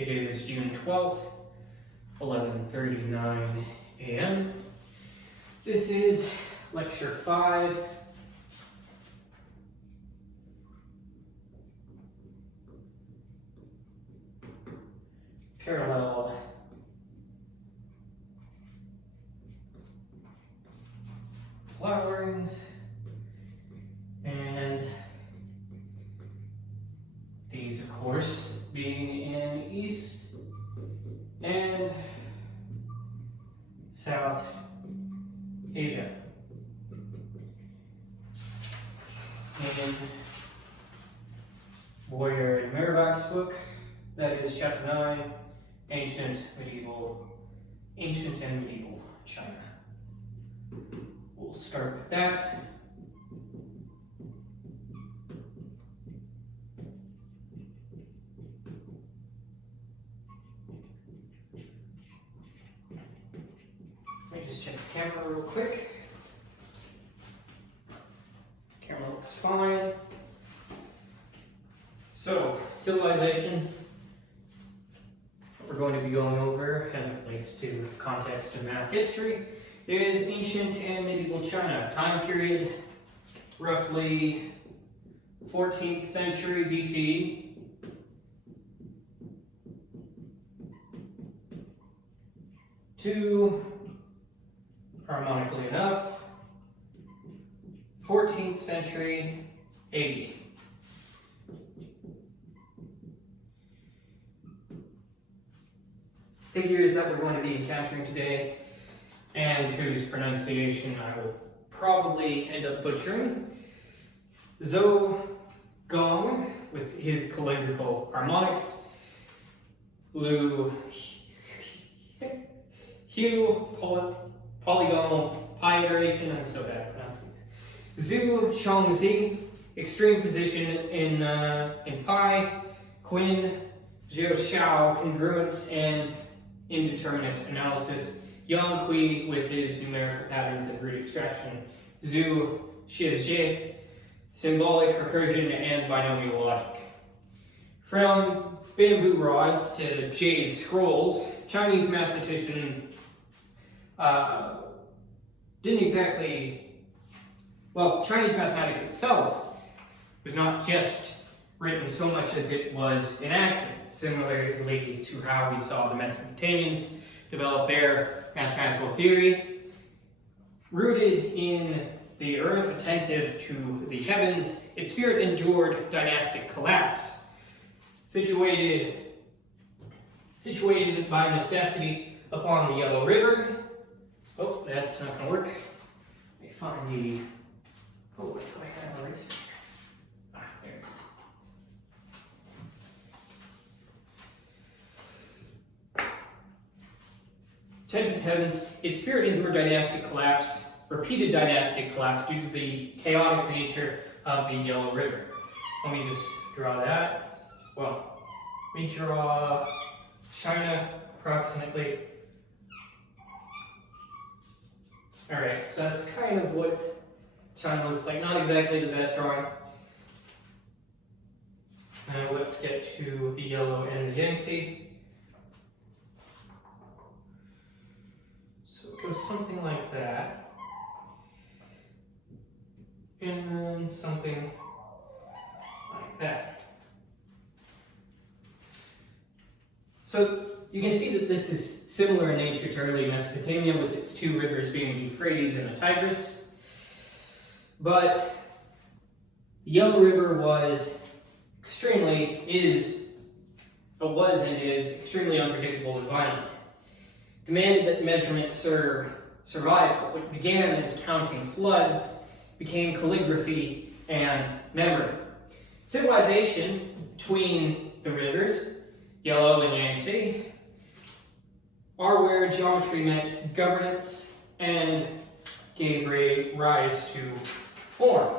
It is June 12th, 11:39 a.m. This is lecture 5. Parallel flowerings, and these, of course, being in East and South Asia. In Boyer and Meribach's book, that is chapter 9, Ancient and Medieval China. We'll start with that. Let me just check the camera real quick. Camera looks fine. So, civilization, what we're going to be going over as it relates to context and math history, is ancient and medieval China. Time period, roughly 14th century BCE. To, harmonically enough, 14th century AD. Figures that we're going to be encountering today, and whose pronunciation I will probably end up butchering. Zhou Gong with his calligraphical harmonics. Liu Hui polygonal pi iteration. I'm so bad at pronouncing this. Zhu Shijie extreme position in pi. Qin Zhou Xiao congruence and indeterminate analysis. Liu Hui with his numerical patterns and root extraction. Zhu Shijie, symbolic, recursion, and binomial logic. From bamboo rods to jade scrolls, Chinese mathematicians didn't exactly, well, Chinese mathematics itself was not just written so much as it was enacted, similarly to how we saw the Mesopotamians develop their mathematical theory. Rooted in the earth, attentive to the heavens, its spirit endured dynastic collapse. Situated by necessity upon the Yellow River. Oh, that's not gonna work. Let me find the, oh, I thought I had an eraser. Ah, there it is. Attentive heavens, its spirit endured dynastic collapse, repeated dynastic collapse due to the chaotic nature of the Yellow River. So let me just draw that. Well, let me draw China approximately. Alright, so that's kind of what China looks like. Not exactly the best drawing. Now let's get to the yellow and the Yangtze. So it goes something like that. And then something like that. So you can see that this is similar in nature to early Mesopotamia, with its two rivers being the Euphrates and the Tigris. But the Yellow River was and is extremely unpredictable and violent. Demanded that measurement serve survival. What began as counting floods became calligraphy and memory. Civilization between the rivers, Yellow and Yangtze, are where geometry met governance and gave rise to form.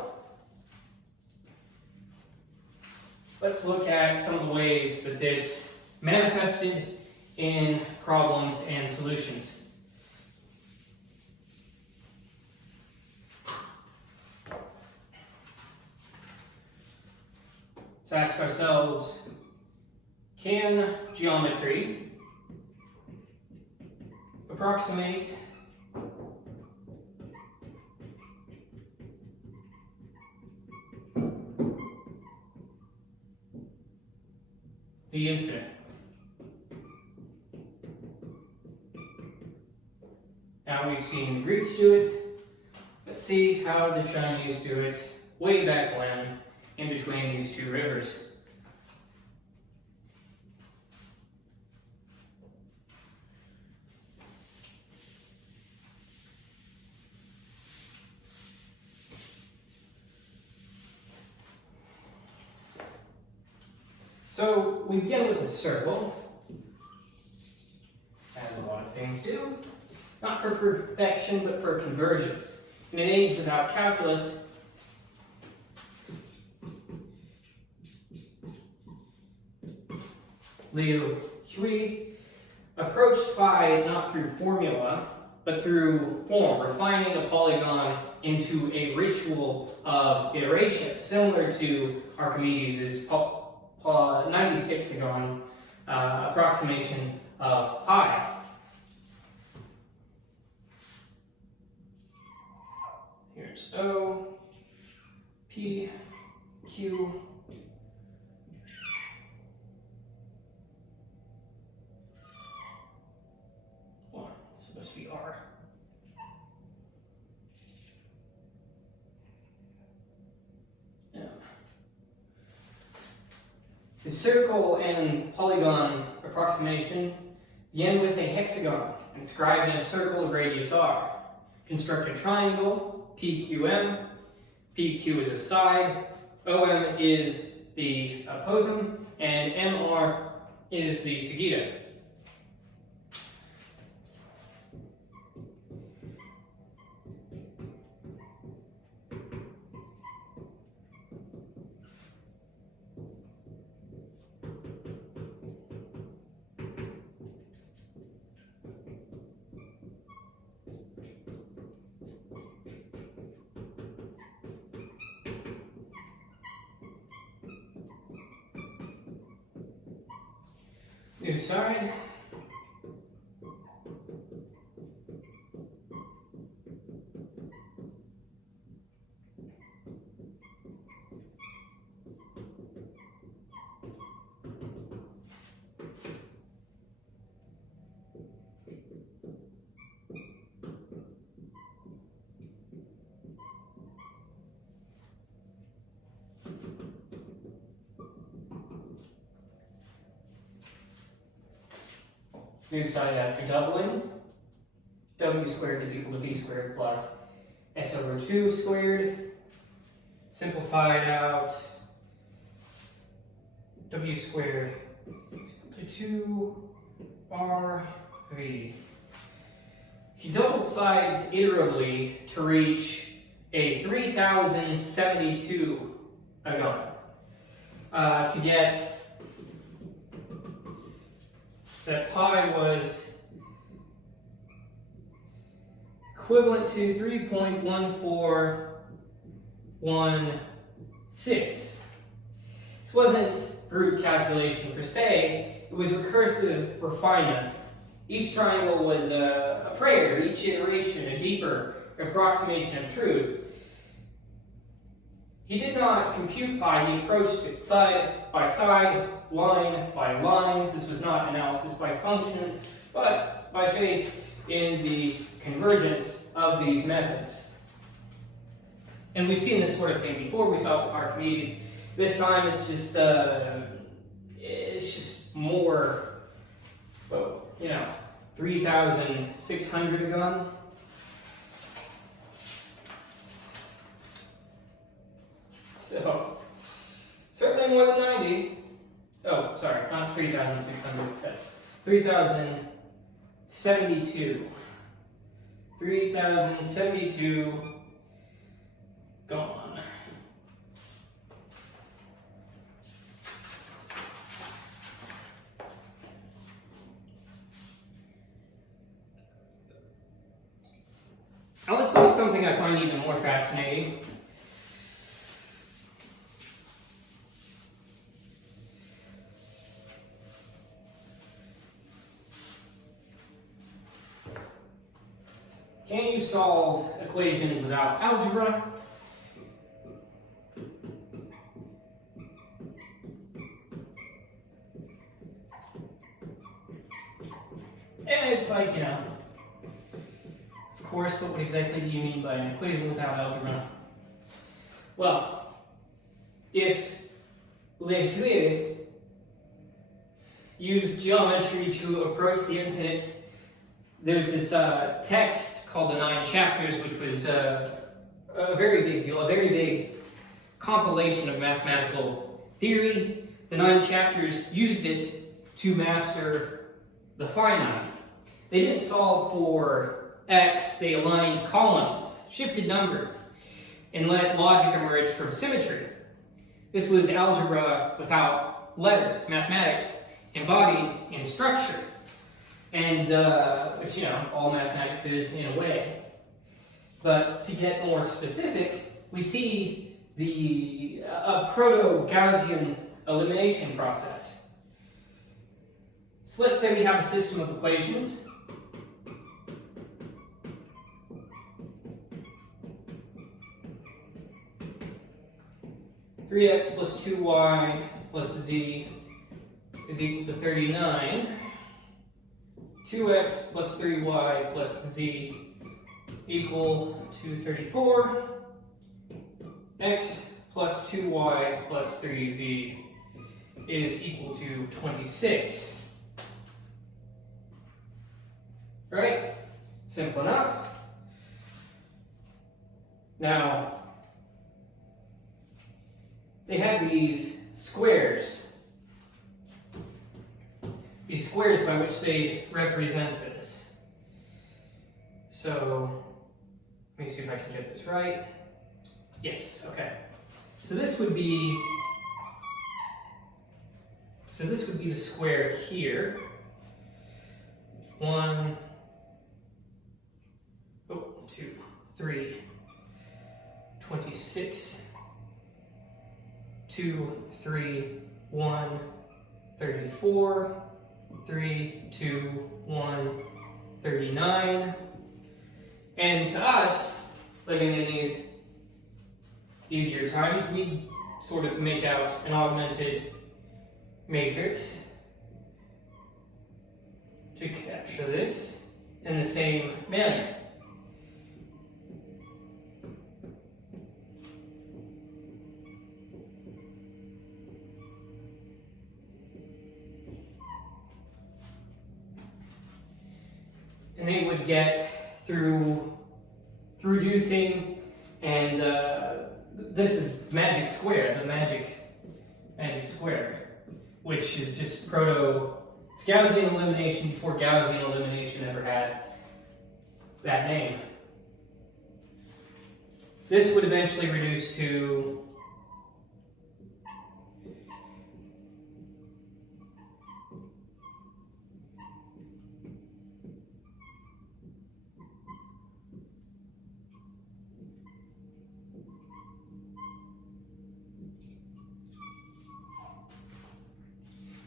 Let's look at some of the ways that this manifested in problems and solutions. Let's ask ourselves, Can geometry approximate the infinite? Now we've seen the Greeks do it. Let's see how the Chinese do it way back when, in between these two rivers. So we begin with a circle, as a lot of things do, not for perfection, but for convergence. In an age without calculus, Liu Hui approached phi not through formula, but through form, refining a polygon into a ritual of iteration, similar to Archimedes' 96-agon approximation of pi. Here's O, P, Q, well, it's supposed to be R. Yeah. The circle and polygon approximation begin with a hexagon inscribed in a circle of radius R. Construct a triangle, PQM. PQ is a side, OM is the opposum, and MR is the sagitta. New side. New side after doubling. W squared is equal to V squared plus S over 2 squared. Simplified out. W squared is equal to 2RV. He doubled sides iteratively to reach a 3072 agon. To get that pi was equivalent to 3.1416. This wasn't group calculation per se, it was recursive refinement. Each triangle was a prayer, each iteration a deeper approximation of truth. He did not compute pi, he approached it side by side, line by line. This was not analysis by function, but by faith in the convergence of these methods. And we've seen this sort of thing before. We saw it with Archimedes. This time it's just more, well, 3,600 agon. So certainly more than 90. Oh, sorry, not 3,600. That's 3,072. 3,072 gone. Now let's look at something I find even more fascinating. Can you solve equations without algebra? And it's like, you know, of course, but what exactly do you mean by an equation without algebra? Well, if Liu Hui used geometry to approach the infinite, there's this text called the 9 Chapters, which was a very big deal, a very big compilation of mathematical theory. The 9 Chapters used it to master the finite. They didn't solve for x, they aligned columns, shifted numbers, and let logic emerge from symmetry. This was algebra without letters, mathematics embodied in structure, and which, you know, all mathematics is in a way. But to get more specific, we see a proto-Gaussian elimination process. So let's say we have a system of equations. Three x plus 2y plus z is equal to 39. 2x plus 3y plus z equal to 34. X plus 2y plus 3z is equal to 26. Right? Simple enough. Now, they had these squares by which they represent this. So, let me see if I can get this right. Yes, okay. So this would be the square here. 1, 2, 3, 26, 2, 3, 1, 34, 3, 2, 1, 39. And to us, living in these easier times, we sort of make out an augmented matrix to capture this in the same manner. And they would get through reducing, and this is magic square, the magic square, which is just it's Gaussian elimination before Gaussian elimination ever had that name. This would eventually reduce to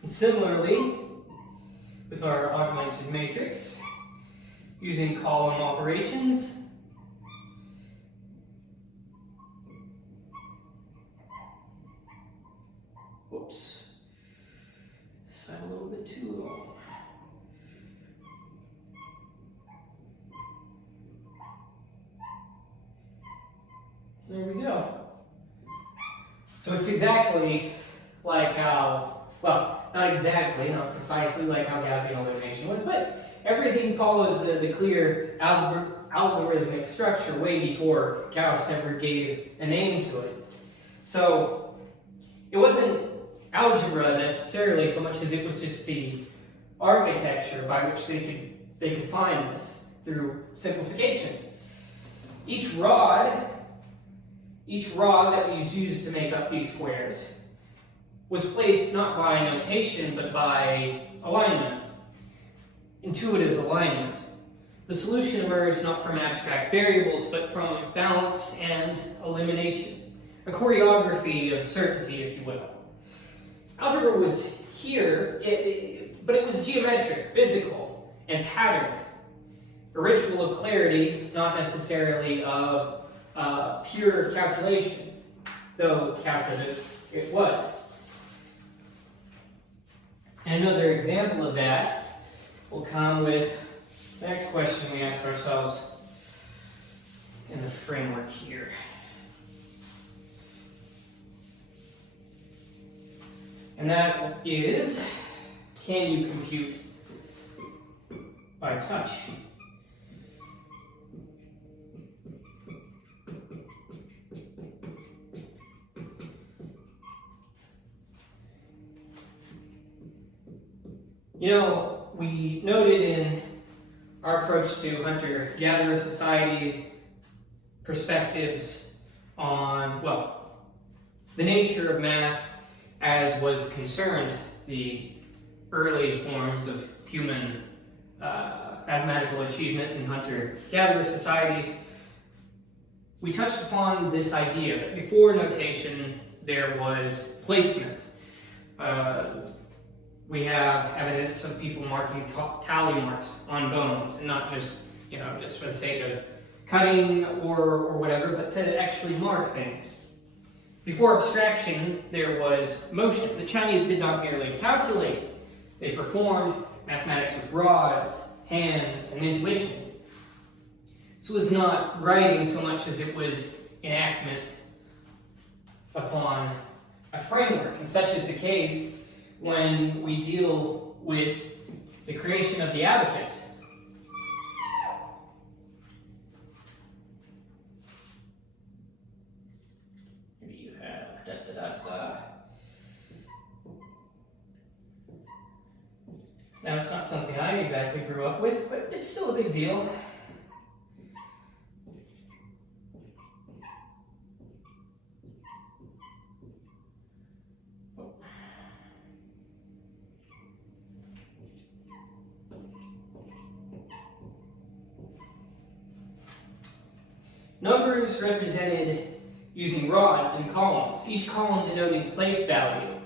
and similarly, with our augmented matrix, using column operations, whoops, this side a little bit too long. There we go. So it's exactly like how, well, not exactly, not precisely like how Gaussian elimination was, but everything follows the clear algorithmic structure way before Gauss ever gave a name to it. So it wasn't algebra necessarily so much as it was just the architecture by which they could find this through simplification. Each rod that was used to make up these squares was placed not by notation, but by alignment, intuitive alignment. The solution emerged not from abstract variables, but from balance and elimination, a choreography of certainty, if you will. Algebra was here, but it was geometric, physical, and patterned. a ritual of clarity, not necessarily of pure calculation, though calculative it was. And another example of that will come with the next question we ask ourselves in the framework here. And that is, can you compute by touch? You know, we noted in our approach to hunter-gatherer society perspectives on, well, the nature of math as was concerned the early forms of human mathematical achievement in hunter-gatherer societies. We touched upon this idea that before notation there was placement. We have evidence of people marking tally marks on bones, and not just, just for the sake of cutting or whatever, but to actually mark things. Before abstraction, there was motion. The Chinese did not merely calculate, they performed mathematics with rods, hands, and intuition. So it was not writing so much as it was enactment upon a framework, and such is the case when we deal with the creation of the abacus. Maybe you have da-da-da-da. Now, it's not something I exactly grew up with, but it's still a big deal. Numbers represented using rods and columns, each column denoting place value.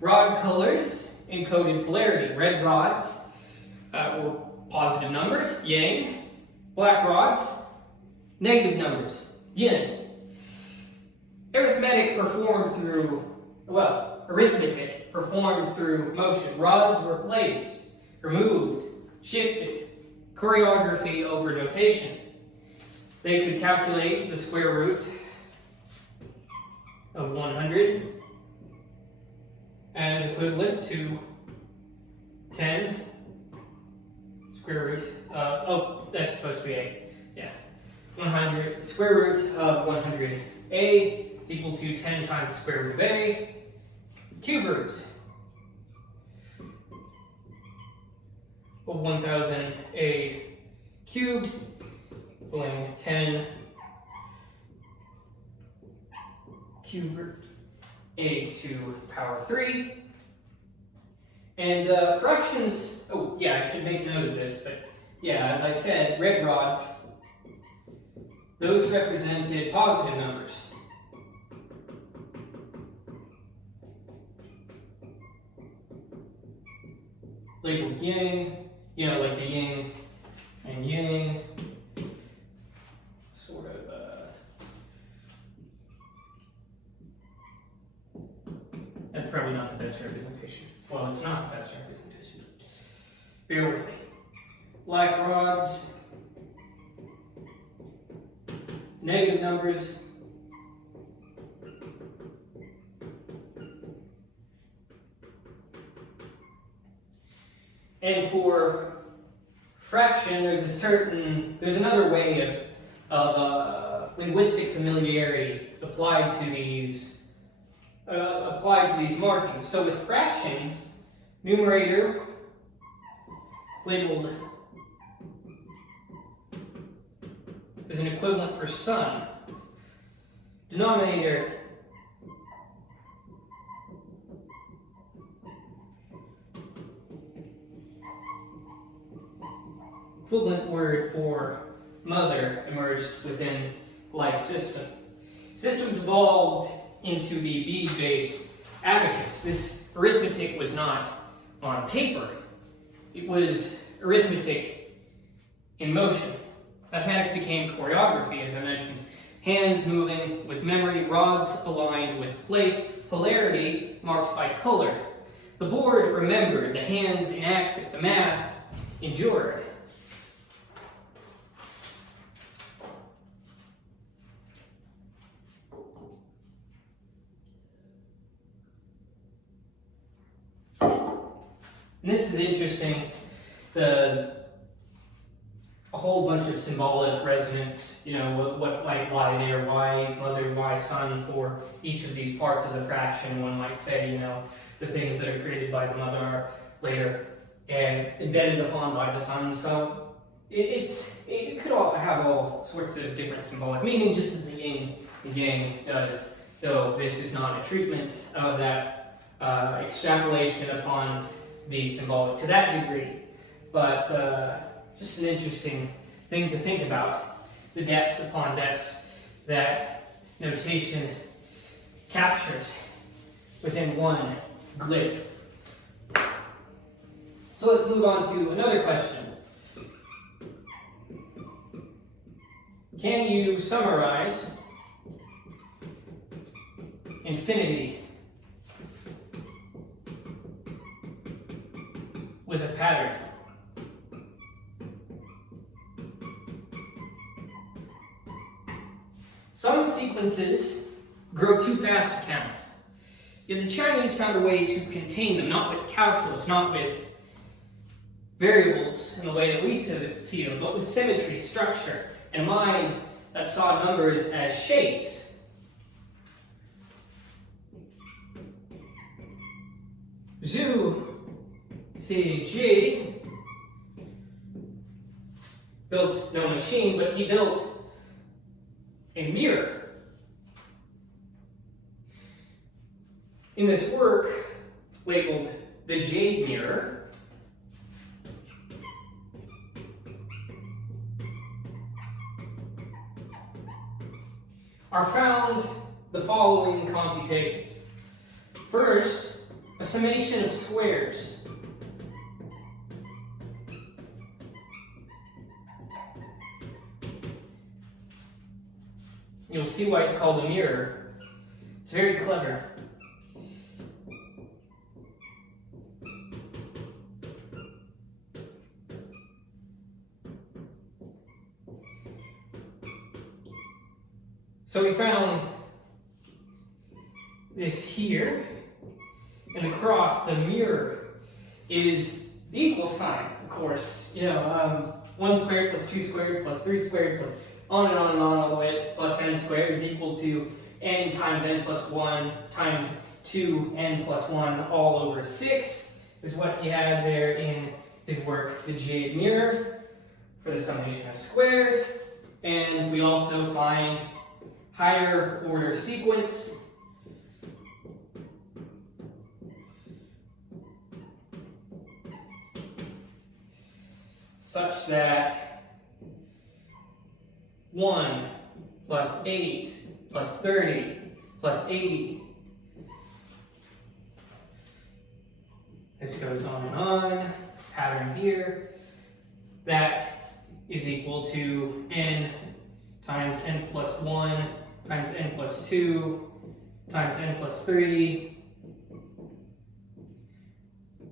Rod colors encoded polarity. Red rods were positive numbers, yang. Black rods, negative numbers, yin. Arithmetic performed through motion. Rods were placed, removed, shifted. Choreography over notation. They could calculate the square root of 100 as equivalent to 10 square root that's supposed to be a, 100, square root of 100a is equal to 10 times the square root of a, cube root of 1000a cubed equaling 10 cube root a to the power 3. And fractions, I should make note of this, but as I said, red rods, those represented positive numbers. Labeled yang, like the yin and yang. Sort of, that's probably not the best representation. Well, it's not the best representation. Bear with me. Black rods, negative numbers, and for fraction, there's another way of linguistic familiarity applied to these markings. So with fractions, numerator is labeled as an equivalent for sun. Denominator equivalent word for mother emerged within life system. Systems evolved into the bead-based abacus. This arithmetic was not on paper. It was arithmetic in motion. mathematics became choreography, as I mentioned. Hands moving with memory, rods aligned with place, polarity marked by color. The board remembered, the hands enacted, the math endured. And this is interesting, a whole bunch of symbolic resonance, you know, what might lie there, why mother, why son for each of these parts of the fraction. One might say, you know, the things that are created by the mother are later and embedded upon by the son. So it could all have all sorts of different symbolic meaning, just as the yin and yang does, though this is not a treatment of that extrapolation upon the symbolic to that degree. But just an interesting thing to think about, the depths upon depths that notation captures within one glyph. So let's move on to another question. Can you summarize infinity with a pattern? Some sequences grow too fast to count. Yet the Chinese found a way to contain them, not with calculus, not with variables in the way that we see them, but with symmetry, structure, and a mind that saw numbers as shapes. Zhu Shijie built no machine, but he built a mirror. In this work, labeled the Jade Mirror, are found the following computations. First, a summation of squares. You'll see why it's called a mirror. It's very clever. So we found this here, and the cross, the mirror, is the equal sign, of course. You know, 1 squared plus 2 squared plus 3 squared plus on and on and on all the way up to plus n squared is equal to n times n plus 1 times 2n plus 1 all over 6 is what he had there in his work, The Jade Mirror, for the summation of squares. And we also find higher order sequence such that 1 plus 8 plus 30 plus 80. This goes on and on, this pattern here. That is equal to n times n plus 1 times n plus 2 times n plus 3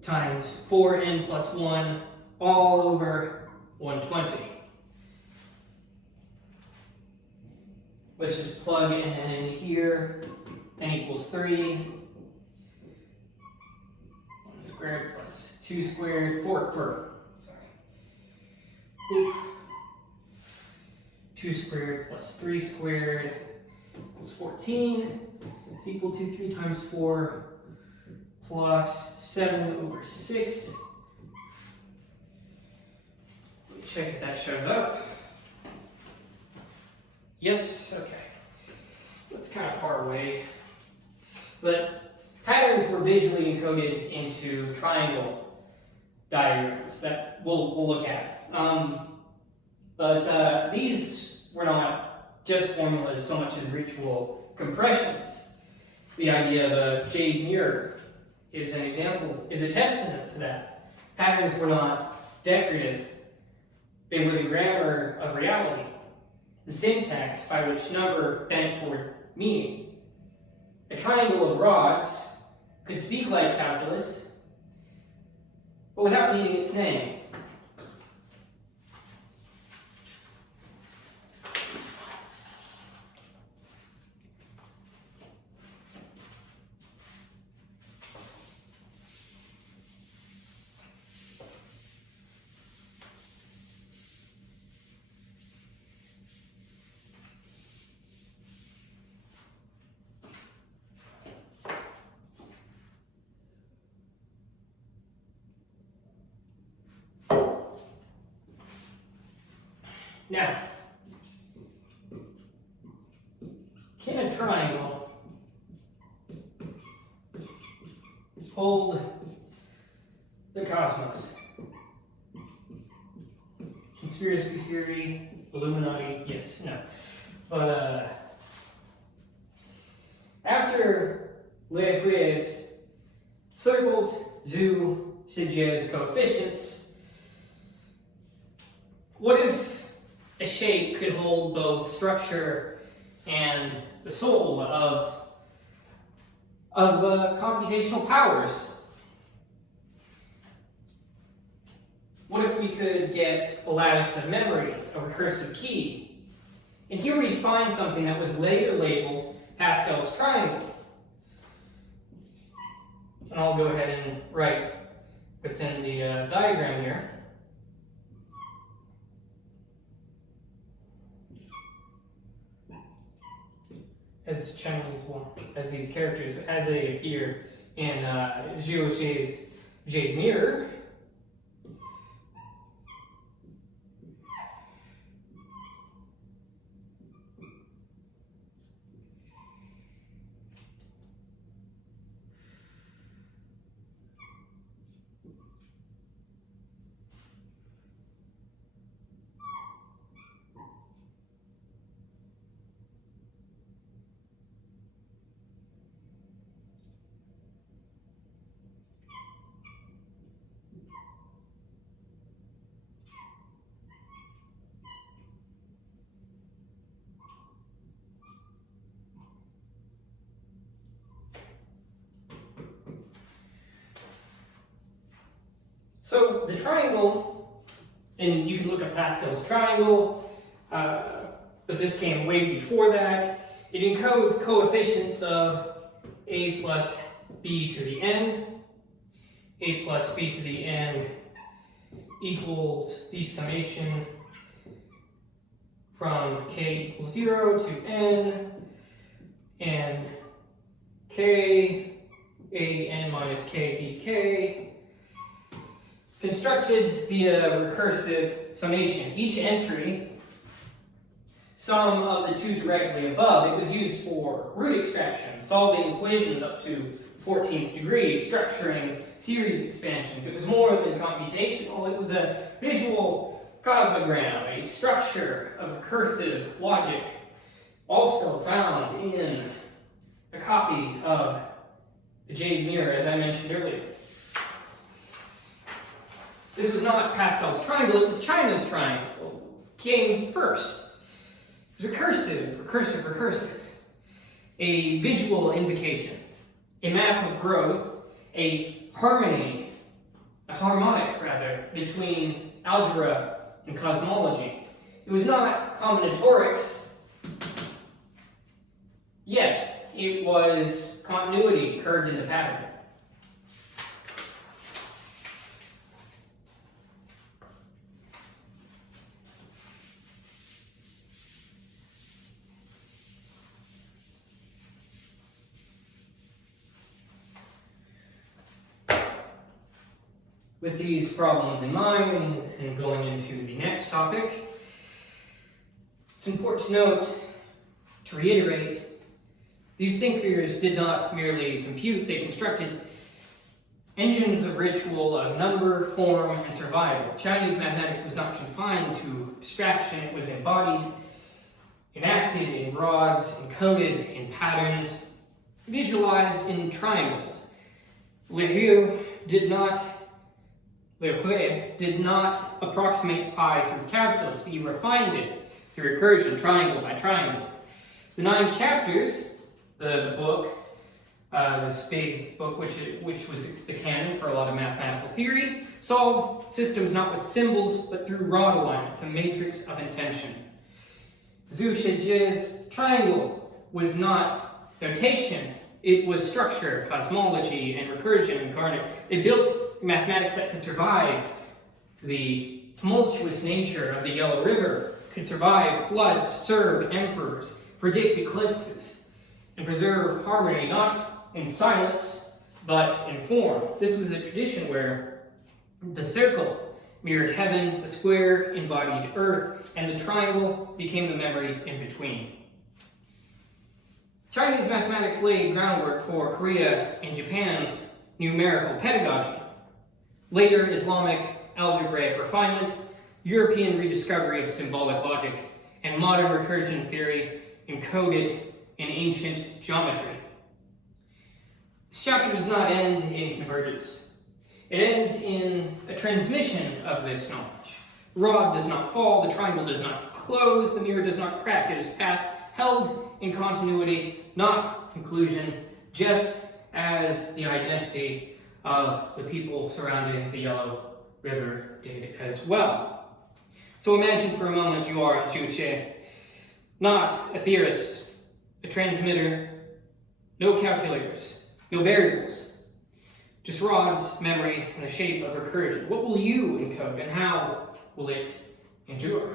times 4n plus 1 all over 120. Let's just plug in n in here. N equals 3. 1 squared plus 2 squared, 2 squared plus 3 squared equals 14. It's equal to 3 times 4 plus 7 over 6. Let me check if that shows up. Yes, okay. That's kind of far away. But patterns were visually encoded into triangle diagrams that we'll look at. But these were not just formulas so much as ritual compressions. The idea of a jade mirror is an example, is a testament to that. Patterns were not decorative They were the grammar of reality, the syntax by which number bent toward meaning. A triangle of rods could speak like calculus, but without needing its name. Now, can a triangle hold the cosmos? Conspiracy theory, Illuminati, yes, no. But after Liu Hui's circles, Zhu Shijie's coefficients, what if a shape could hold both structure and the soul of computational powers? What if we could get a lattice of memory, a recursive key? And here we find something that was later labeled Pascal's triangle. And I'll go ahead and write what's in the diagram here. As Chinese one, as these characters, as they appear in Zhu Shijie's Jade Mirror. So the triangle, and you can look at Pascal's triangle, but this came way before that. It encodes coefficients of a plus b to the n. A plus b to the n equals the summation from k equals 0 to n, and k, a n minus k b k, constructed via recursive summation. Each entry, sum of the two directly above, it was used for root extraction, solving equations up to 14th degree, structuring series expansions. It was more than computational, it was a visual cosmogram, a structure of recursive logic, also found in a copy of the Jade Mirror, as I mentioned earlier. This was not Pascal's triangle, it was China's triangle. Came first. It was recursive, recursive, recursive. A visual invocation, a map of growth, a harmony, a harmonic rather, between algebra and cosmology. It was not combinatorics, yet it was continuity curved in the pattern. With these problems in mind and going into the next topic, it's important to note, to reiterate, these thinkers did not merely compute, they constructed engines of ritual of number, form, and survival. Chinese mathematics was not confined to abstraction, it was embodied, enacted in rods, encoded in patterns, visualized in triangles. Liu Hui did not Liu Hui, did not approximate pi through calculus, he refined it through recursion, triangle by triangle. The 9 chapters, the book, this big book which was the canon for a lot of mathematical theory, solved systems not with symbols, but through rod alignments, a matrix of intention. Zhu Shijie's triangle was not notation, it was structure, cosmology, and recursion incarnate. They built mathematics that could survive the tumultuous nature of the Yellow River, could survive floods, serve emperors, predict eclipses, and preserve harmony not in silence, but in form. This was a tradition where the circle mirrored heaven, the square embodied earth, and the triangle became the memory in between. Chinese mathematics laid groundwork for Korea and Japan's numerical pedagogy. Later Islamic algebraic refinement, European rediscovery of symbolic logic, and modern recursion theory encoded in ancient geometry. This chapter does not end in convergence. It ends in a transmission of this knowledge. The rod does not fall, the triangle does not close, the mirror does not crack. It is passed, held in continuity, not conclusion, just as the identity of the people surrounding the Yellow River did as well. So imagine for a moment you are Zhu Shijie, not a theorist, a transmitter, no calculators, no variables, just rods, memory, and the shape of recursion. What will you encode and how will it endure?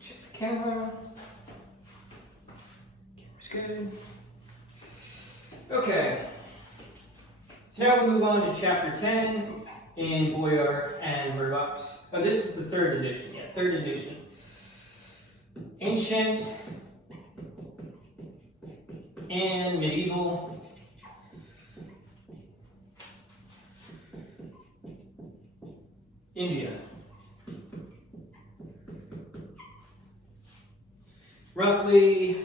Check the camera. Camera's good. Okay. So now we move on to chapter 10 in Boyar and Murdoch's. Oh, this is the 3rd edition. Yeah, 3rd edition. Ancient and medieval India. Roughly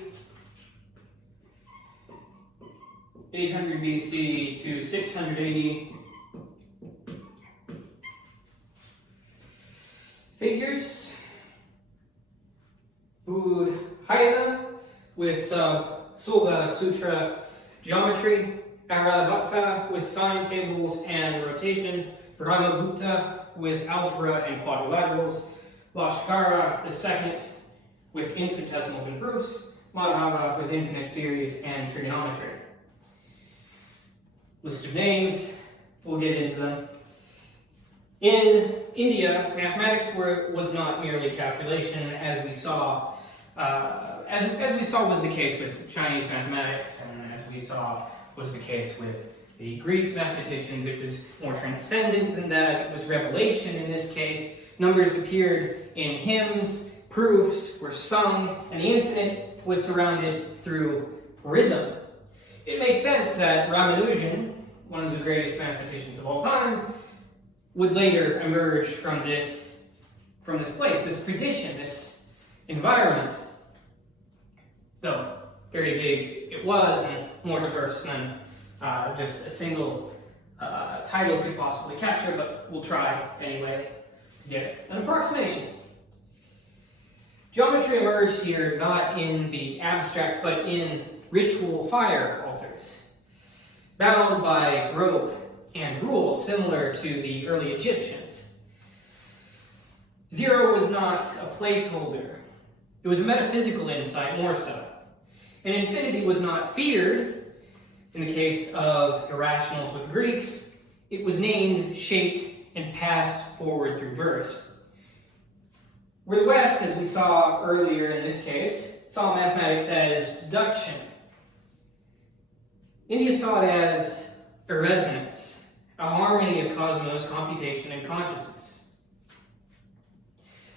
800 BC to 680. Figures. Buddhaya with some Sulbasutra geometry. Brahmagupta with sine tables and rotation. Brahmagupta with algebra and quadrilaterals. Lashkara II with infinitesimals and proofs. Madhava with infinite series and trigonometry. List of names, we'll get into them. In India, mathematics was not merely calculation, as we saw, was the case with Chinese mathematics, and as we saw was the case with the Greek mathematicians. It was more transcendent than that. It was revelation in this case. Numbers appeared in hymns, proofs were sung, and the infinite was surrounded through rhythm. It makes sense that Ramanujan, one of the greatest mathematicians of all time, would later emerge from this place, this tradition, this environment. Though very big it was, and more diverse than just a single title could possibly capture, but we'll try anyway to get an approximation. Geometry emerged here not in the abstract, but in ritual fire altars, bound by rope and rule, similar to the early Egyptians. Zero was not a placeholder. It was a metaphysical insight, more so. And infinity was not feared. In the case of irrationals with Greeks, it was named, shaped, and passed forward through verse. Where the West, as we saw earlier in this case, saw mathematics as deduction, India saw it as a resonance, a harmony of cosmos, computation, and consciousness.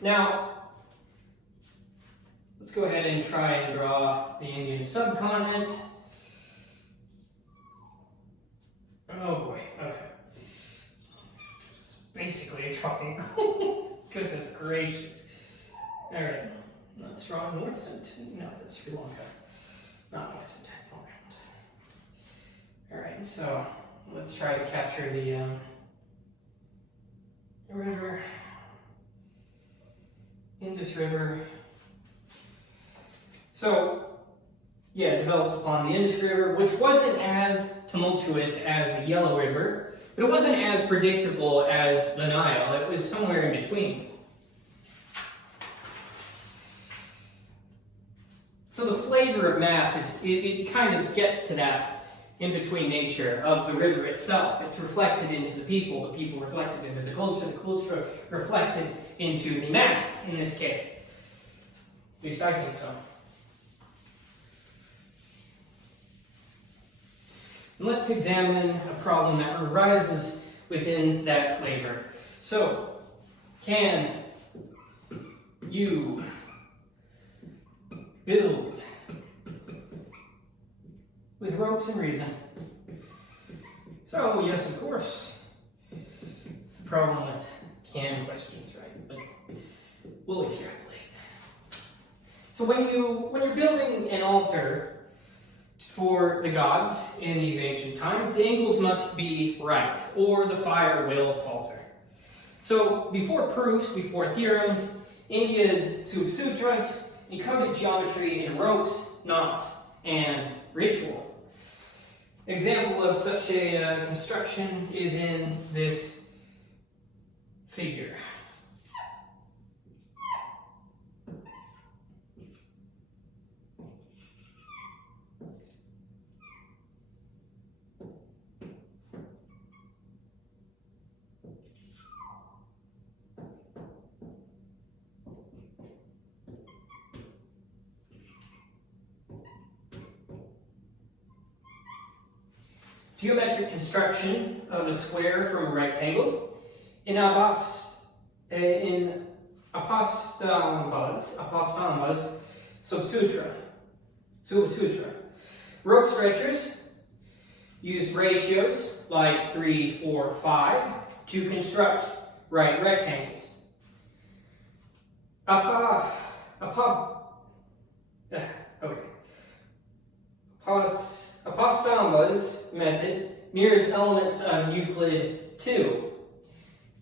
Now, let's go ahead and try and draw the Indian subcontinent. Oh boy, okay. It's basically a triangle. Goodness gracious. Alright, let's draw north cent. No, that's Sri Lanka. Not north cent. Alright, so let's try to capture the river. Indus River. So, yeah, it develops upon the Indus River, which wasn't as tumultuous as the Yellow River, but it wasn't as predictable as the Nile. It was somewhere in between. So the flavor of math is, it kind of gets to that in-between nature of the river itself. It's reflected into the people reflected into the culture reflected into the math, in this case. At least I think so. Let's examine a problem that arises within that flavor. So, can you build with ropes and reason? So, yes, of course. It's the problem with can questions, right? But we'll extrapolate. So when you're building an altar for the gods in these ancient times, the angles must be right, or the fire will falter. So before proofs, before theorems, India's Sulbasutras encoded geometry in ropes, knots, and ritual. An example of such a construction is in this figure. Geometric construction of a square from a rectangle. In Apostambas Subsutra. Rope stretchers use ratios like 3, 4, 5 to construct right rectangles. Apostambas method mirrors elements of Euclid 2.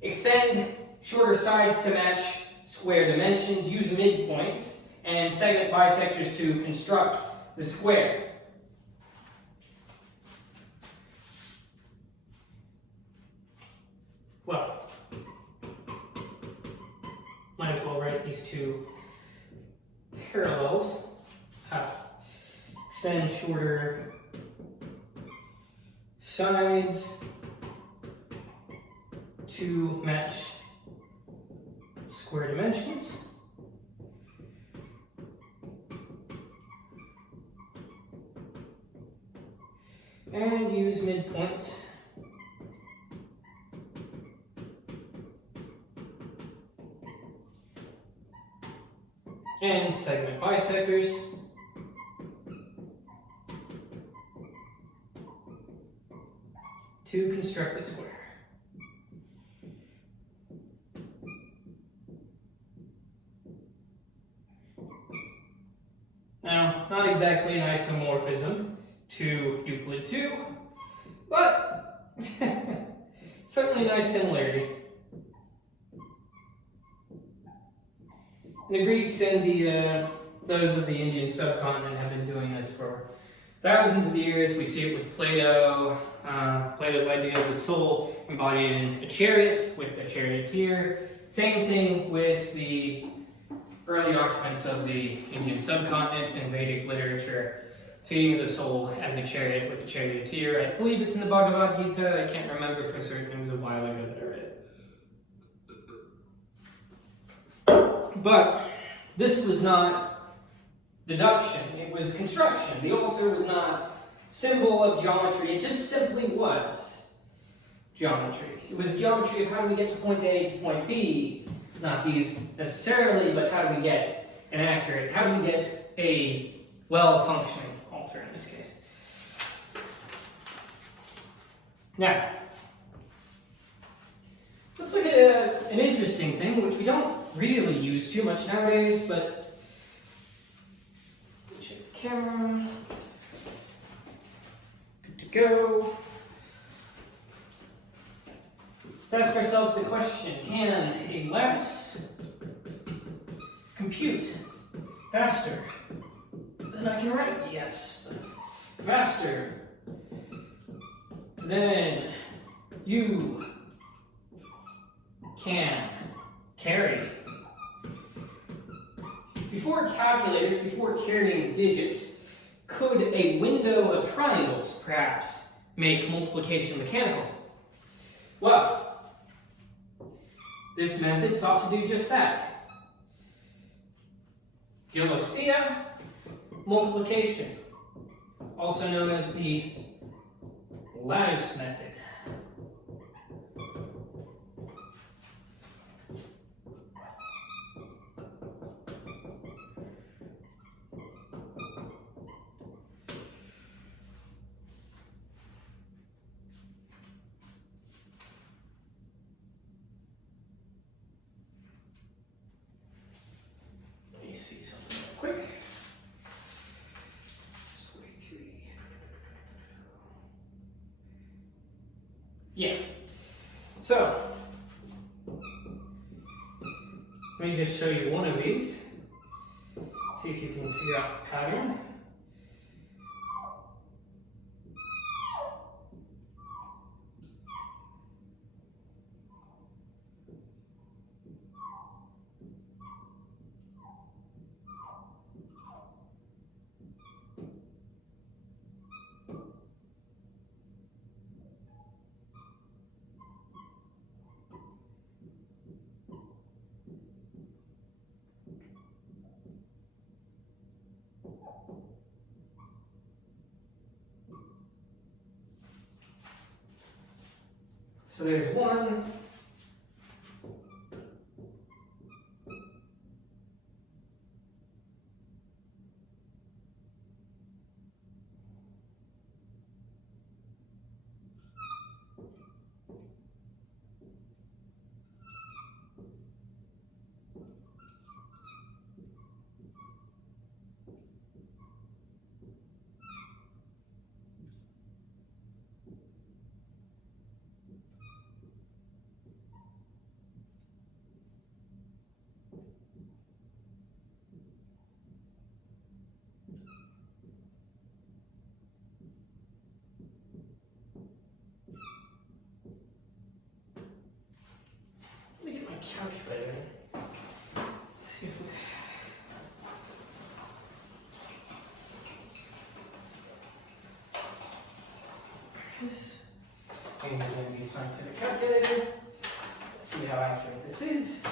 Extend shorter sides to match square dimensions, use midpoints, and segment bisectors to construct the square. Well, might as well write these two parallels. Extend shorter sides to match square dimensions. And use midpoints and segment bisectors to construct the square. Now, not exactly an isomorphism to Euclid 2, but certainly a nice similarity. The Greeks and those of the Indian subcontinent have been doing this for thousands of years. We see it with Plato, Plato's idea of the soul embodied in a chariot with a charioteer. Same thing with the early occupants of the Indian subcontinent in Vedic literature, seeing the soul as a chariot with a charioteer. I believe it's in the Bhagavad-gita. I can't remember for certain. It was a while ago that I read it. But this was not deduction. It was construction. The altar was not symbol of geometry. It just simply was geometry. It was geometry of how do we get to point A to point B. Not these necessarily, but how do we get an accurate, how do we get a well-functioning altar in this case. Now, Let's look at an interesting thing, which we don't really use too much nowadays, but check the camera. Good to go. Let's ask ourselves the question, can a lattice compute faster than I can write? Yes. Faster than you can carry. Before calculators, before carrying digits, could a window of triangles perhaps make multiplication mechanical? Well, this method sought to do just that. Gelosia multiplication, also known as the lattice method. Let me see something real quick. Yeah. So, let me just show you one of these. See if you can figure out the pattern. So there's one. Let me get my calculator. See if we... This is going to be a scientific calculator. Let's see how accurate this is.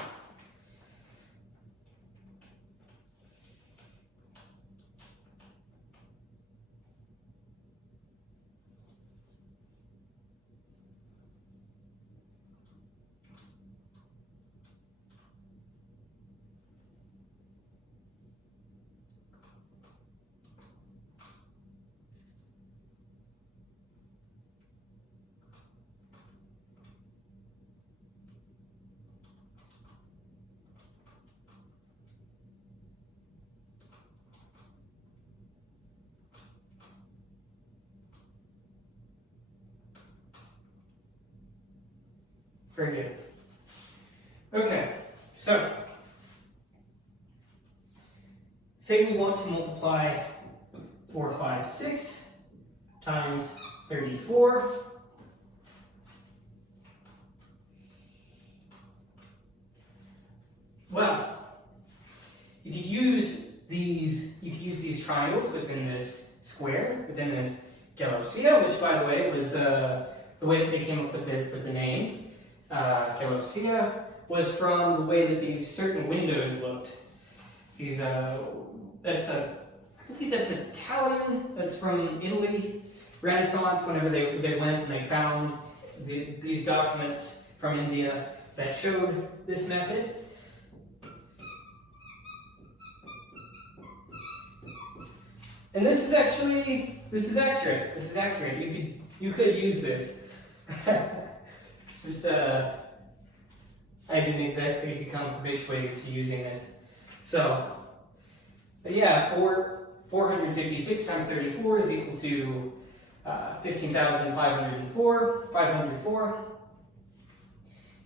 Very good. Okay, so say we want to multiply 456 times 34. Well, you could use these triangles within this square, within this Gelosia, which by the way was the way that they came up with the name. Gelosia was from the way that these certain windows looked. These I believe that's Italian. That's from Italy. Renaissance. Whenever they went and they found these documents from India that showed this method. And this is accurate. This is accurate. You could use this. Just I didn't exactly become habituated to using this. So, but yeah, 456 times 34 is equal to 504.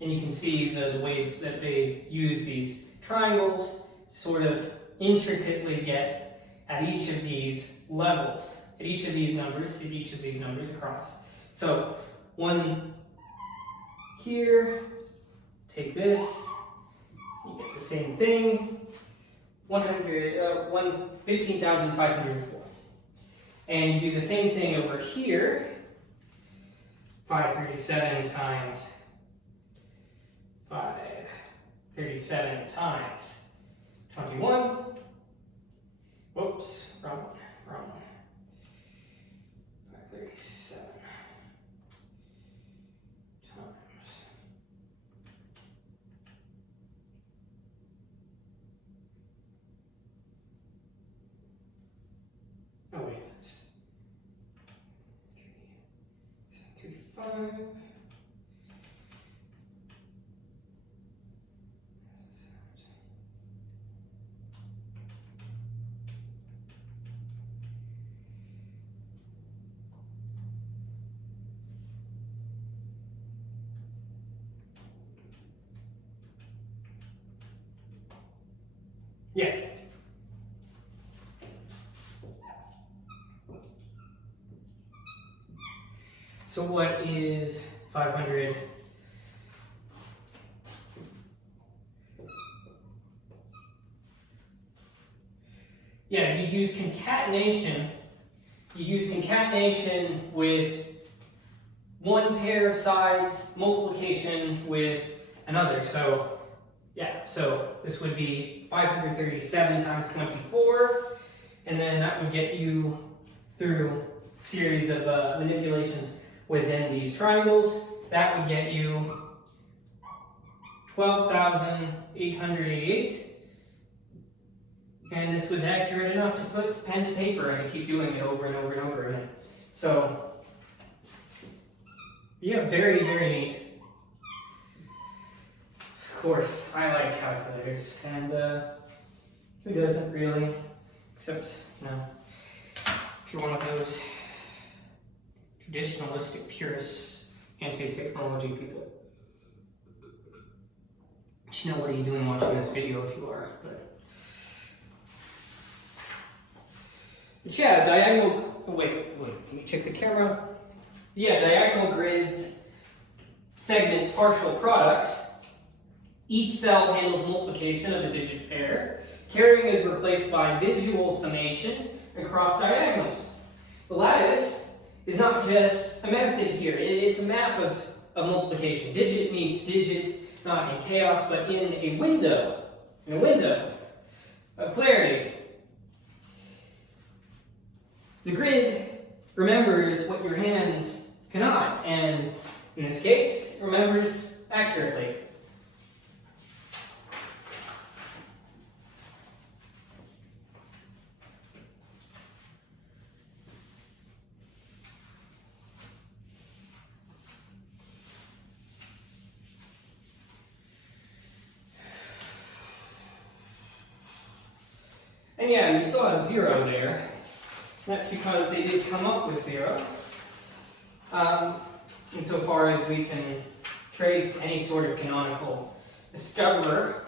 And you can see the ways that they use these triangles to sort of intricately get at each of these levels, at each of these numbers across. So one here, take this, you get the same thing, 15,504. And you do the same thing over here, 537 times 21. Whoops, wrong one. 537 times. Oh wait, that's 3.5. Yeah. So what is 500? Yeah, you use concatenation. You use concatenation with one pair of sides, multiplication with another. So yeah, so this would be 537 times 24, and then that would get you through a series of manipulations within these triangles. That would get you 12,888. And this was accurate enough to put pen to paper and keep doing it over and over and over again. So, yeah, very, very neat. Of course, I like calculators, and who doesn't really? Except, you know, if you're one of those traditionalistic, purist, anti-technology people. You know, what are you doing watching this video if you are? But yeah, diagonal, oh, wait, let me check the camera. Yeah, diagonal grids segment partial products. Each cell handles multiplication of a digit pair. Carrying is replaced by visual summation across diagonals. The lattice is not just a method here, it's a map of multiplication. Digit meets digit, not in chaos, but in a window of clarity. The grid remembers what your hands cannot, and in this case, it remembers accurately. And yeah, you saw a 0 there. That's because they did come up with 0. Insofar as we can trace any sort of canonical discoverer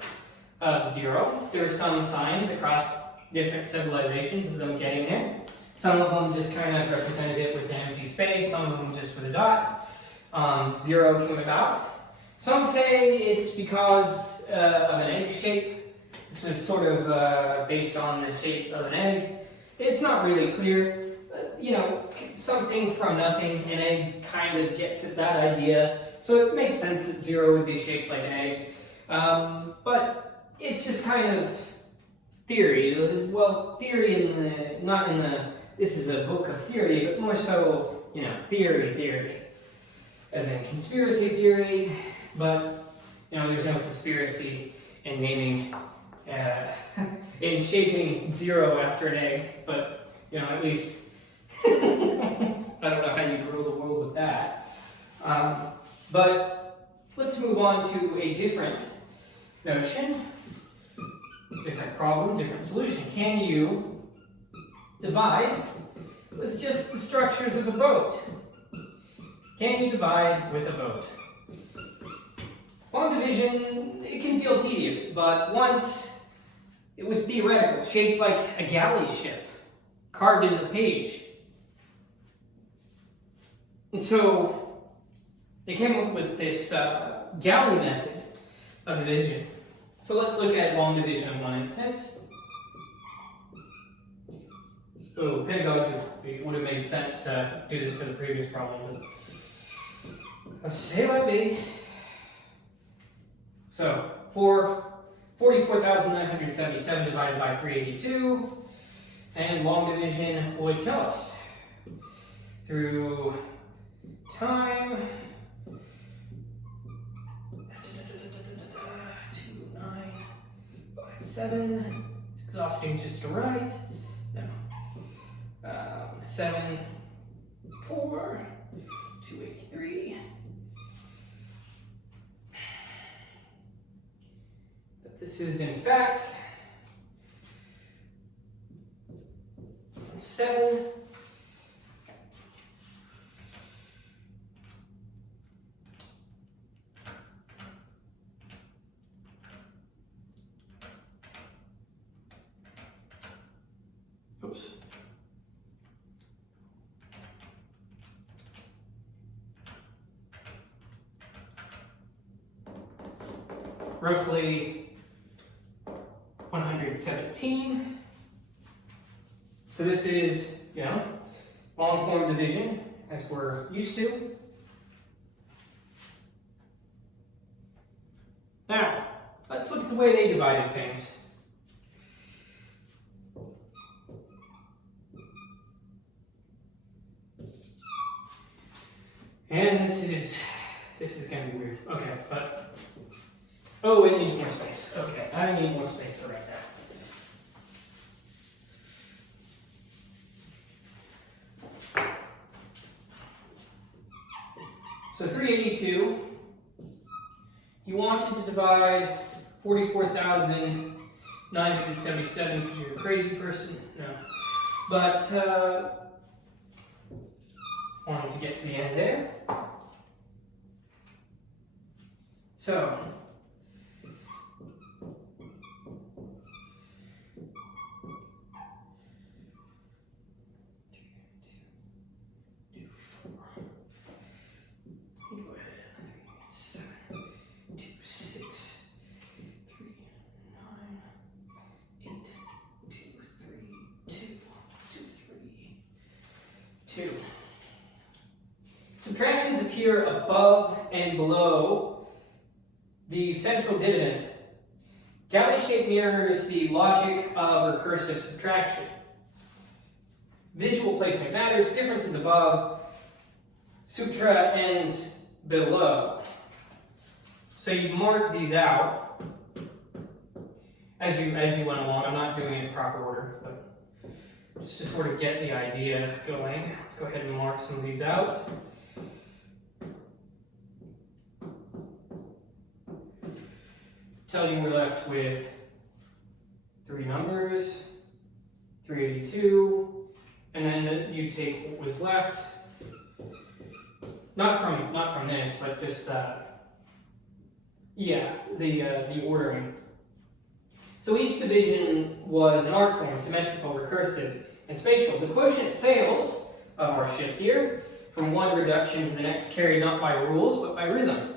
of 0, there are some signs across different civilizations of them getting there. Some of them just kind of represented it with an empty space, some of them just with a dot. 0 came about. Some say it's because of an egg shape. This was sort of based on the shape of an egg. It's not really clear. You know, something from nothing, an egg kind of gets at that idea. So it makes sense that 0 would be shaped like an egg. But it's just kind of theory. Well, theory this is a book of theory, but more so, you know, theory. As in conspiracy theory, but, you know, there's no conspiracy in naming in shaping 0 after an egg, but, you know, at least, I don't know how you rule the world with that. But let's let's move on to a different notion, different problem, different solution. Can you divide with just the structures of a boat? Can you divide with a boat? Long division, it can feel tedious, but once it was theoretical, shaped like a galley ship, carved into the page. And so they came up with this galley method of division. So let's look at long division in one instance. So pedagogy, it would have made sense to do this for the previous problem, but say what be. So for 44,977 divided by 382, and long division would tell us through time 2957. It's exhausting just to write. No. 7 4 283. That this is in fact 7. Oops. Roughly 117. So this is, long form division as we're used to. Now, let's look at the way they divided things. And this is going to be weird. Okay, but oh, it needs more space. Okay, I need more space to write that. So 382, you wanted to divide 44,977 because you're a crazy person. No. But wanting to get to the end there. So subtractions appear above and below the central dividend. Galley shape mirrors the logic of recursive subtraction. Visual placement matters, difference is above, sutra ends below. So you mark these out as you went along. I'm not doing it in proper order, but just to sort of get the idea going. Let's go ahead and mark some of these out. Tell you we're left with 3 numbers, 382, and then you take what was left, not from this, but just the ordering. So each division was an art form, symmetrical, recursive, and spatial. The quotient sails of our ship here from one reduction to the next, carried not by rules but by rhythm.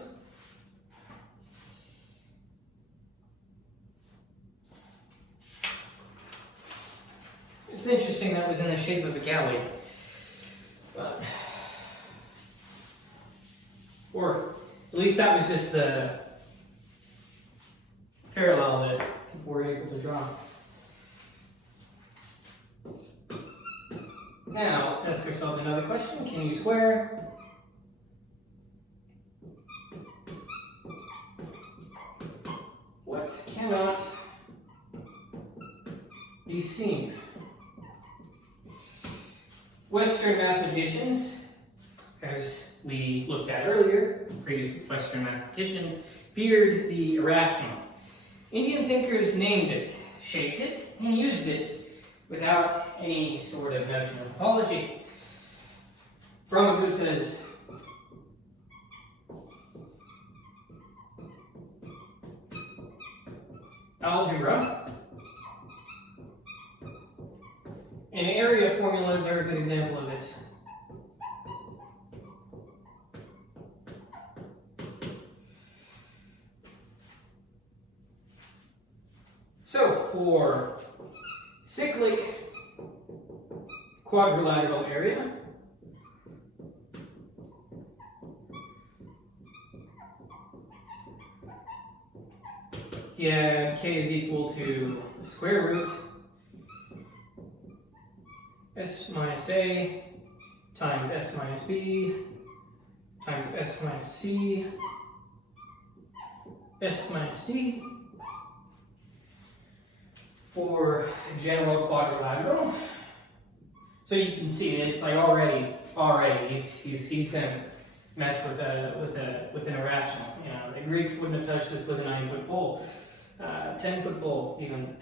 It's interesting that was in the shape of a galley, or at least that was just the parallel that people were able to draw. Now, let's ask ourselves another question. Can you square? What cannot be seen? Western mathematicians, as we looked at earlier, previous Western mathematicians feared the irrational. Indian thinkers named it, shaped it, and used it without any sort of notion of apology. Brahmagupta's algebra and area formulas are a good example of this. So, for cyclic quadrilateral area, yeah, k is equal to square root s minus a times s minus b times s minus c s minus d. For general quadrilateral, so you can see it's like already he's gonna mess with an irrational. You know, the Greeks wouldn't have touched this with a 9-foot pole, 10-foot pole even.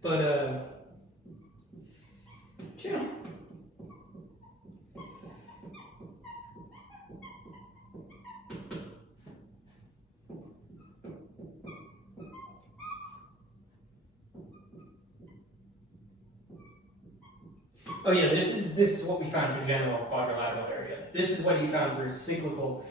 But yeah. Oh yeah, this is what we found for general quadrilateral area. This is what he found for cyclical.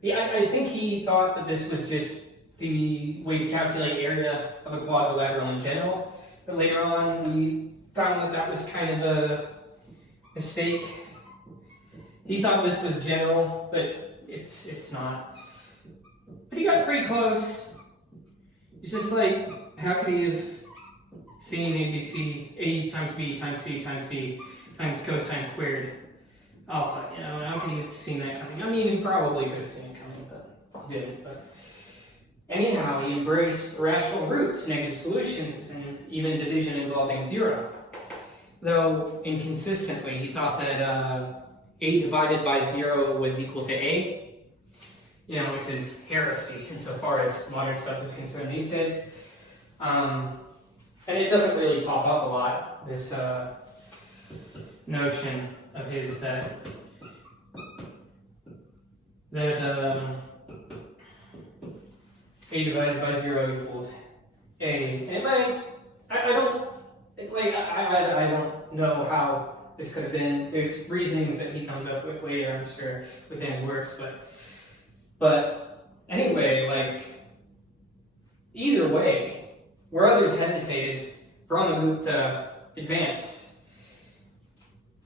Yeah, I think he thought that this was just the way to calculate area of a quadrilateral in general. But later on, we found that that was kind of a mistake. He thought this was general, but it's not. But he got pretty close. It's just like, how could he have seen ABC, A times B times C times D times cosine squared alpha? You know, how could he have seen that coming? I mean, he probably could have seen it coming, but he didn't. But anyhow, he embraced rational roots, negative solutions, and even division involving 0. Though inconsistently, he thought that A divided by 0 was equal to A, you know, which is heresy insofar as modern stuff is concerned these days. And it doesn't really pop up a lot, this notion of his that A divided by 0 equals A. And I don't know how this could have been. There's reasonings that he comes up with later, I'm sure, within his works, but anyway, like, either way, where others hesitated, Brahmagupta advanced,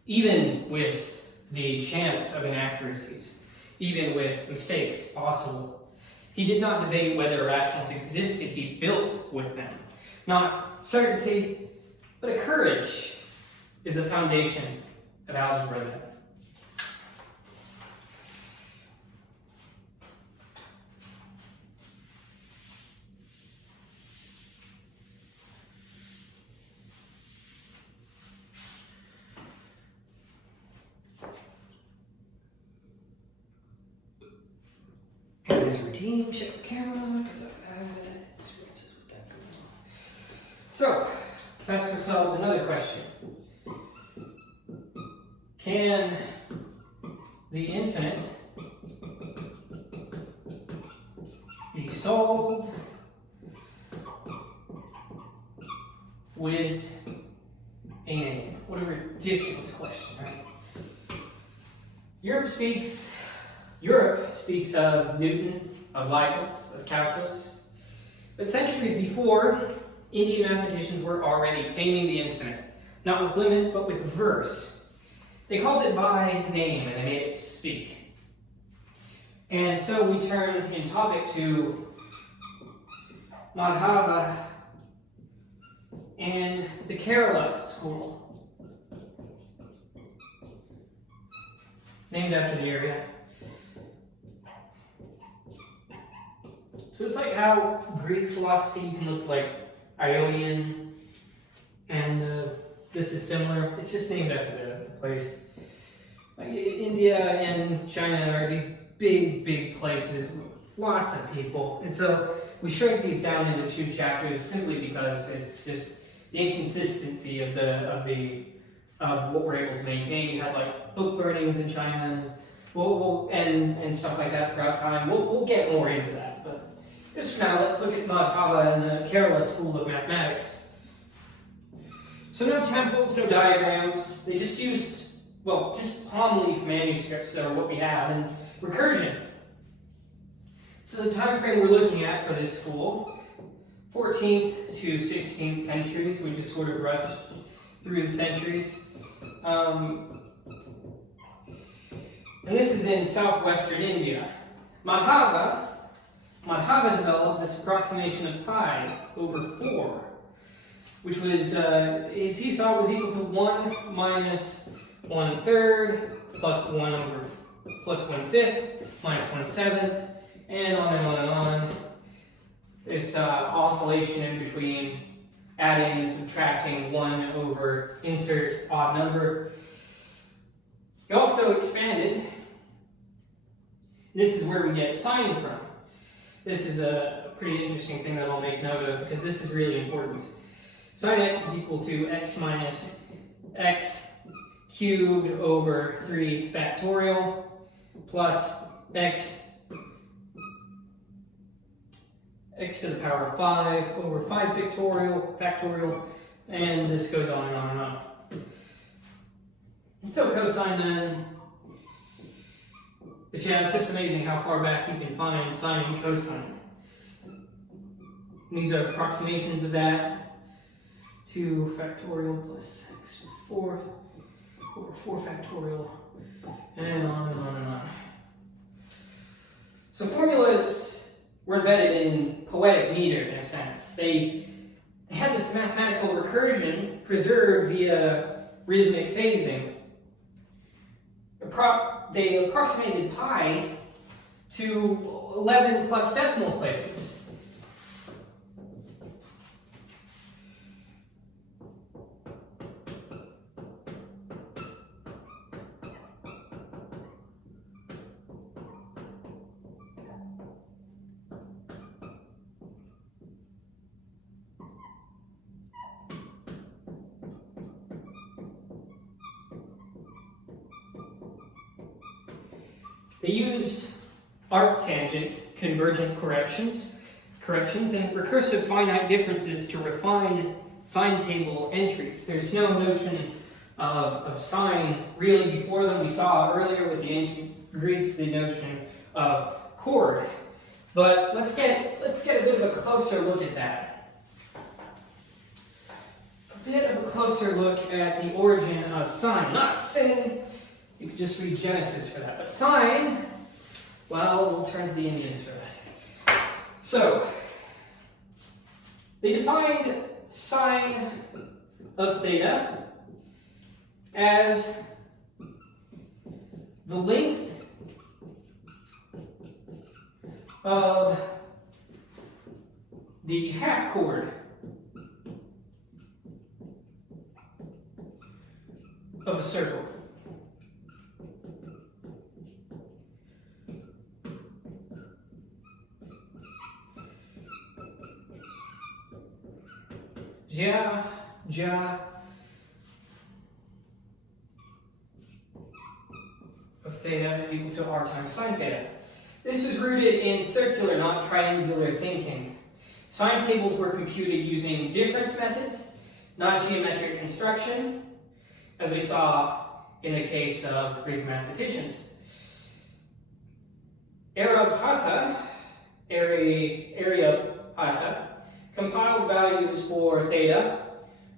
even with the chance of inaccuracies, even with mistakes possible. He did not debate whether rationals existed, he built with them. Not certainty, but a courage is the foundation of algebra. Routine, check the camera, because I've had experiences with that going on. So, let's ask ourselves another question. Can the infinite be solved with a name? What a ridiculous question, right? Europe speaks of Newton, of Leibniz, of calculus. But centuries before, Indian mathematicians were already taming the infinite, not with limits, but with verse. They called it by name, and they made it speak. And so we turn in topic to Madhava and the Kerala school, named after the area. So it's like how Greek philosophy can look like Ionian, and this is similar. It's just named after the place. Like India and China are these big places with lots of people. And so we shrink these down into 2 chapters simply because it's just the inconsistency of what we're able to maintain. You have like book burnings in China, and stuff like that throughout time. We'll get more into that, but just for now, let's look at Madhava and the Kerala School of Mathematics. So no temples, no diagrams. They just used, well, just palm leaf manuscripts are what we have, and recursion. So the time frame we're looking at for this school, 14th to 16th centuries. We just sort of rushed through the centuries. And this is in southwestern India. Madhava developed this approximation of pi over 4, which was, as he saw, was equal to 1 minus 1/3 plus 1/5 minus 1/7, and on and on and on. This oscillation in between adding and subtracting 1 over insert odd number. He also expanded. This is where we get sine from. This is a pretty interesting thing that I'll make note of because this is really important. Sine x is equal to x minus x cubed over 3 factorial plus x to the power of 5 over 5 factorial, and this goes on and on and on. And so cosine then, but yeah, it's just amazing how far back you can find sine and cosine. And these are approximations of that. 2 factorial plus x to the 4th over 4 factorial, and on and on and on. So formulas were embedded in poetic meter in a sense. They had this mathematical recursion preserved via rhythmic phasing. They approximated pi to 11 plus decimal places. They used arctangent convergent corrections, and recursive finite differences to refine sine table entries. There's no notion of sine really before them. We saw earlier with the ancient Greeks the notion of chord. But let's get a bit of a closer look at that. A bit of a closer look at the origin of sine. Not sin. You could just read Genesis for that. But sine, well, we'll turn to the Indians for that. So, they defined sine of theta as the length of the half chord of a circle. Ja of theta is equal to r times sine theta. This is rooted in circular, not triangular thinking. Sine tables were computed using difference methods, not geometric construction, as we saw in the case of Greek mathematicians. Aryabhata compiled values for theta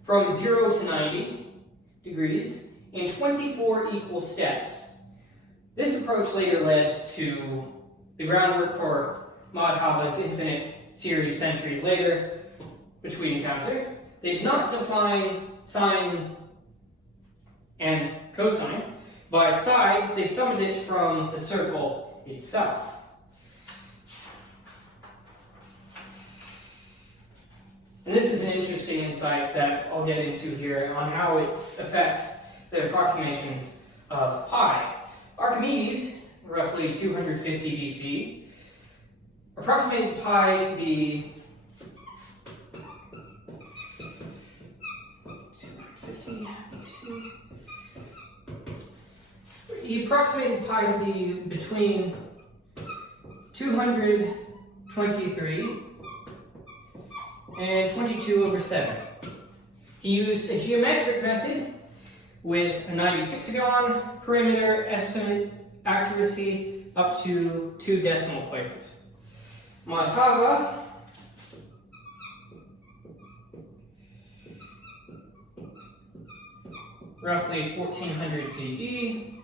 from 0 to 90 degrees in 24 equal steps. This approach later led to the groundwork for Madhava's infinite series centuries later, which we encounter. They did not define sine and cosine by sides, they summed it from the circle itself. And this is an interesting insight that I'll get into here on how it affects the approximations of pi. Archimedes, roughly 250 BC, approximated pi to be 250 BC. He approximated pi to be between 223 and 22/7. He used a geometric method with a 96-gon perimeter estimate accuracy up to 2 decimal places. Madhava roughly 1400 CE,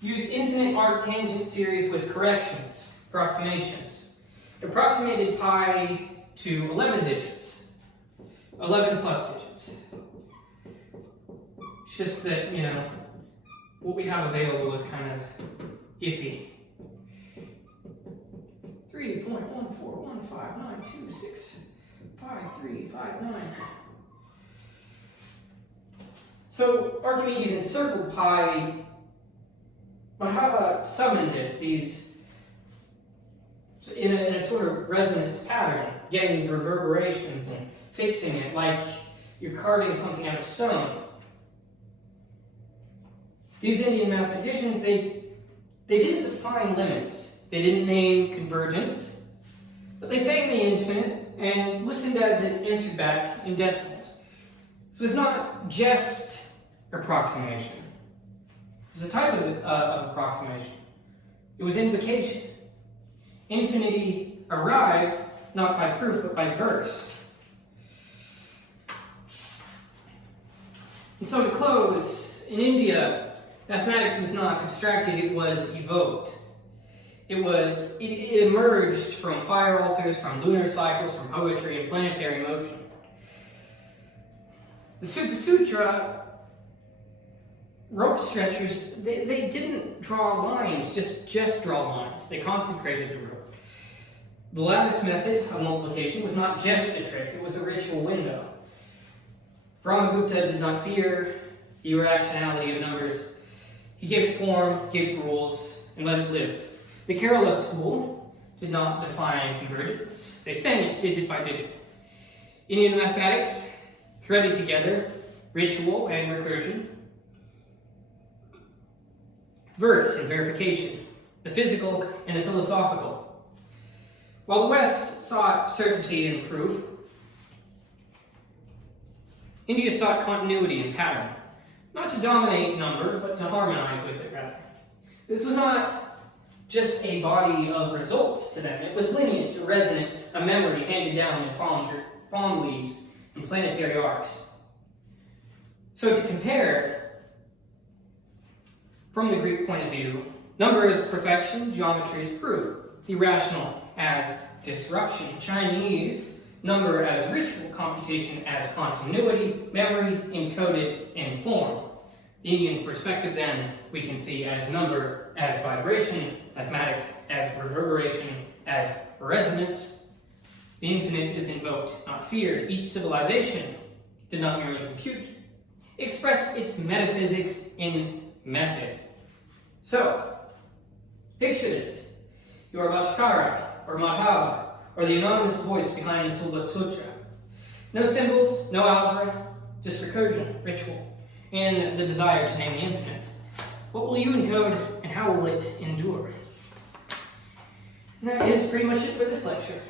used infinite arctangent series with corrections, approximations. Approximated pi to 11 digits, 11 plus digits. It's just that, you know, what we have available is kind of iffy. 3.14159265359. So Archimedes encircled pi. Madhava summoned it, in a sort of resonance pattern, getting these reverberations and fixing it like you're carving something out of stone. These Indian mathematicians, they didn't define limits. They didn't name convergence, but they sang the infinite and listened as it answered back in decimals. So it's not just approximation. It was a type of approximation. It was invocation. Infinity arrived not by proof but by verse. And so to close, in India, mathematics was not abstracted, it was evoked. It emerged from fire altars, from lunar cycles, from poetry and planetary motion. The Sulbasutra rope stretchers, they didn't draw lines, just draw lines. They consecrated the rope. The lattice method of multiplication was not just a trick, it was a ritual window. Brahmagupta did not fear the irrationality of numbers. He gave it form, gave it rules, and let it live. The Kerala school did not define convergence. They sang it digit by digit. Indian mathematics threaded together ritual and recursion, verse and verification, the physical and the philosophical. While the West sought certainty and proof, India sought continuity and pattern, not to dominate number, but to harmonize with it, rather. This was not just a body of results to them. It was lineage, a resonance, a memory handed down in palm leaves and planetary arcs. So to compare, from the Greek point of view, number is perfection, geometry is proof, irrational as disruption, Chinese number as ritual, computation as continuity, memory encoded in form. The Indian perspective, then, we can see as number as vibration, mathematics as reverberation, as resonance. The infinite is invoked, not feared. Each civilization did not merely compute, it expressed its metaphysics in method. So, picture this. You are Bhaskara, or Madhava, or the anonymous voice behind the Sulbasutra. No symbols, no algebra, just recursion, ritual, and the desire to name the infinite. What will you encode, and how will it endure? And that is pretty much it for this lecture.